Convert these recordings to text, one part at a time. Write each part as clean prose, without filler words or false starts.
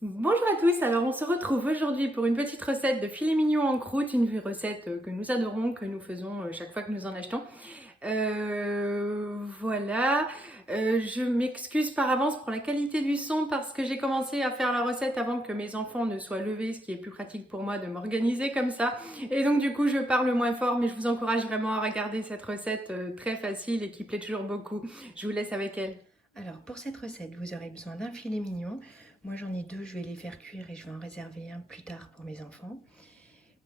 Bonjour à tous, alors on se retrouve aujourd'hui pour une petite recette de filet mignon en croûte, une recette que nous adorons, que nous faisons chaque fois que nous en achetons. Voilà, je m'excuse par avance pour la qualité du son parce que j'ai commencé à faire la recette avant que mes enfants ne soient levés, ce qui est plus pratique pour moi de m'organiser comme ça. Et donc du coup je parle moins fort, mais je vous encourage vraiment à regarder cette recette très facile et qui plaît toujours beaucoup. Je vous laisse avec elle. Alors pour cette recette, vous aurez besoin d'un filet mignon. Moi j'en ai deux, je vais les faire cuire et je vais en réserver un plus tard pour mes enfants.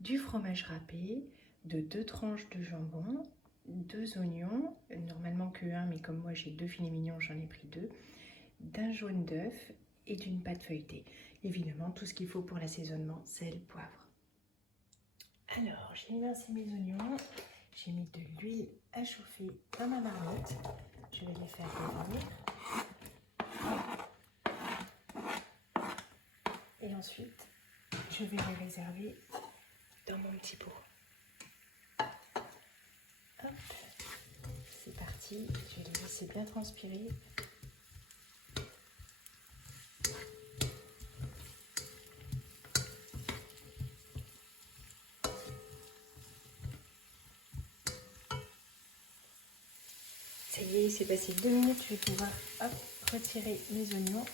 Du fromage râpé, de 2 tranches de jambon, 2 oignons, normalement que un, mais comme moi j'ai 2 filets mignons, j'en ai pris 2, d'un jaune d'œuf et d'une pâte feuilletée. Évidemment, tout ce qu'il faut pour l'assaisonnement, sel, poivre. Alors, j'ai émincé mes oignons, j'ai mis de l'huile à chauffer dans ma marmite. Je vais les faire revenir. Et ensuite, je vais les réserver dans mon petit pot. Hop, c'est parti. Je vais les laisser bien transpirer. Ça y est, c'est passé 2 minutes. Je vais pouvoir retirer mes oignons.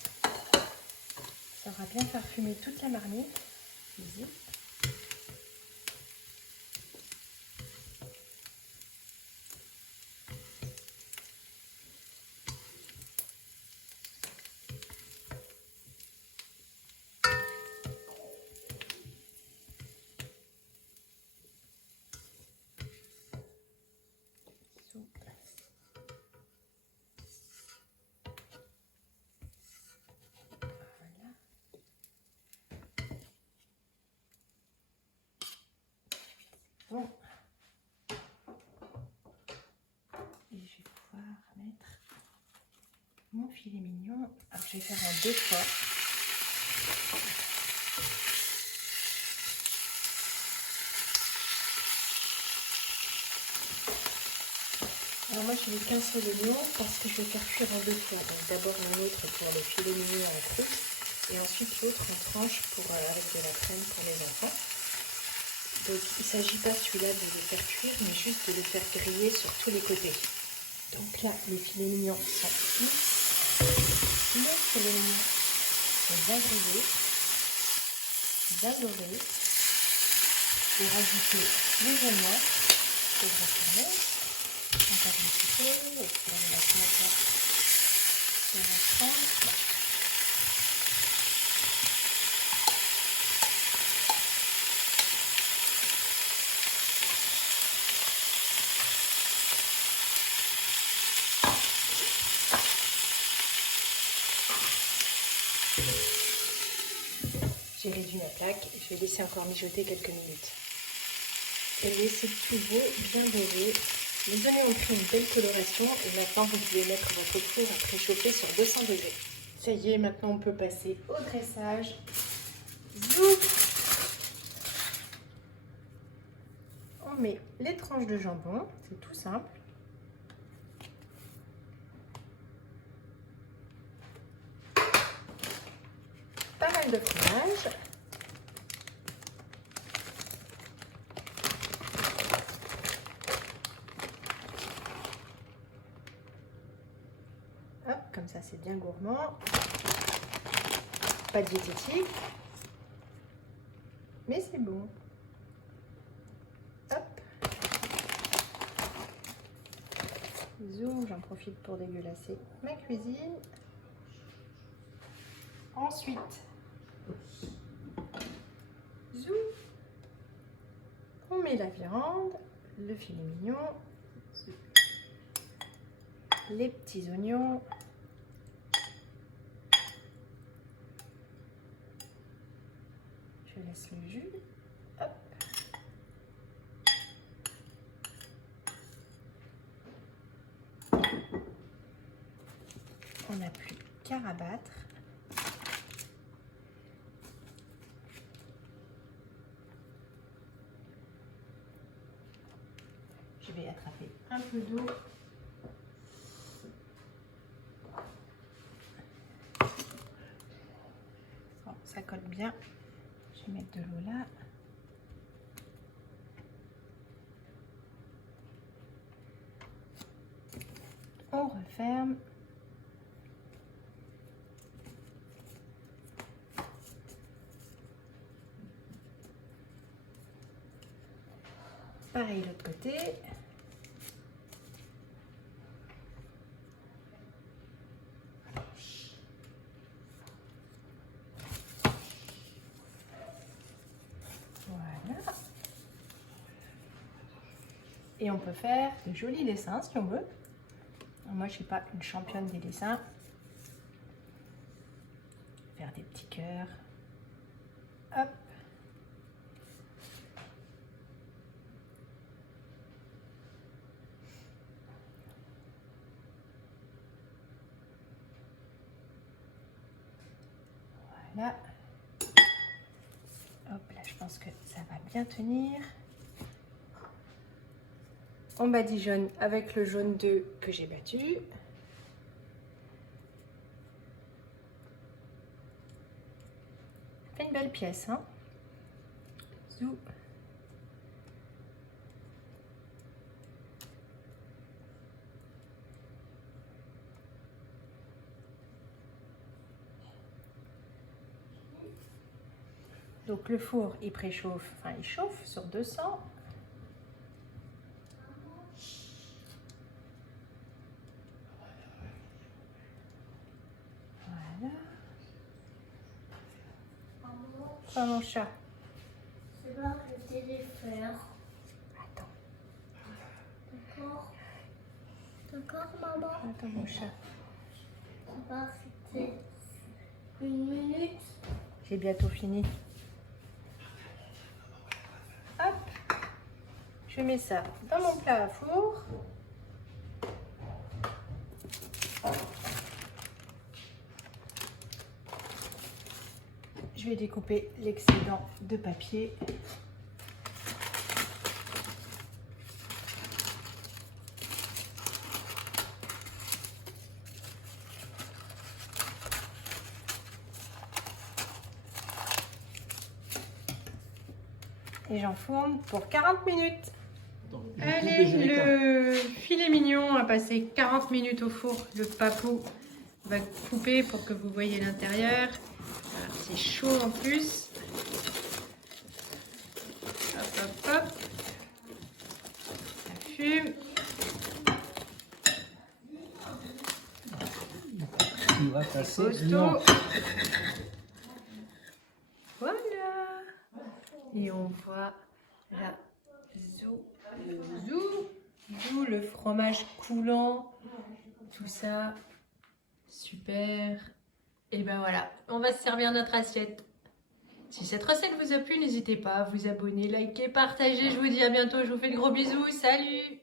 Ça aura bien parfumé toute la marmite. Easy. Voilà. Bon. Et je vais pouvoir mettre mon filet mignon. Alors, je vais faire en 2 fois. Alors moi je vais qu'un seul oignon parce que je vais faire cuire en 2 fois. Donc d'abord un autre pour le filet mignon en croûte et ensuite l'autre en tranche avec de la crème pour les enfants. Donc il ne s'agit pas celui-là de le faire cuire mais juste de le faire griller sur tous les côtés. Donc là les filets mignons sont cuits. Les filets mignons sont bien grillés, bien dorés. Je vais rajouter les oignons que je retourne. Encore un petit peu, et puis on va mettre sur la tranche. J'ai réduit ma plaque et je vais laisser encore mijoter quelques minutes. Et laissez le tout beau, bien doré. Les oignons ont pris une belle coloration et maintenant vous pouvez mettre votre four à préchauffer sur 200 degrés. Ça y est, maintenant on peut passer au dressage. Zouf! On met les tranches de jambon, c'est tout simple. Pas mal de fromage. Hop, comme ça c'est bien gourmand. Pas diététique, mais c'est bon. Hop. Zoom, j'en profite pour dégueulasser ma cuisine. Ensuite, zoom, on met la viande, le filet mignon, les petits oignons, je laisse le jus, hop. On n'a plus qu'à rabattre. Je vais attraper un peu d'eau. ça colle bien. Je vais mettre de l'eau là. On referme. Pareil l'autre côté. Voilà. Et on peut faire de jolis dessins si on veut. Moi, je ne suis pas une championne des dessins. Faire des petits cœurs. Hop. Voilà. Hop, là, je pense que ça va bien tenir. On badigeonne avec le jaune d'œuf que j'ai battu. Ça fait une belle pièce, hein. Zou. Donc le four, il préchauffe, enfin il chauffe sur 200. Voilà. Quoi mon chat? C'est pas arrêter les faire. Attends. D'accord. D'accord, maman. Attends mon chat. C'est pas arrêter 1 minute. J'ai bientôt fini. Hop. Je mets ça dans mon plat à four. Je vais découper l'excédent de papier. Et j'enfourne pour 40 minutes. Allez, le filet mignon a passé 40 minutes au four. Le papou va couper pour que vous voyez l'intérieur. Voilà, c'est chaud en plus. Hop, hop, hop. Ça fume. Il va passer. Costaud. Non. Voilà. Et on voit la zou, le fromage coulant, tout ça, super. Et ben voilà, on va se servir notre assiette. Si cette recette vous a plu, n'hésitez pas à vous abonner, liker, partager. Je vous dis à bientôt, je vous fais de gros bisous, salut!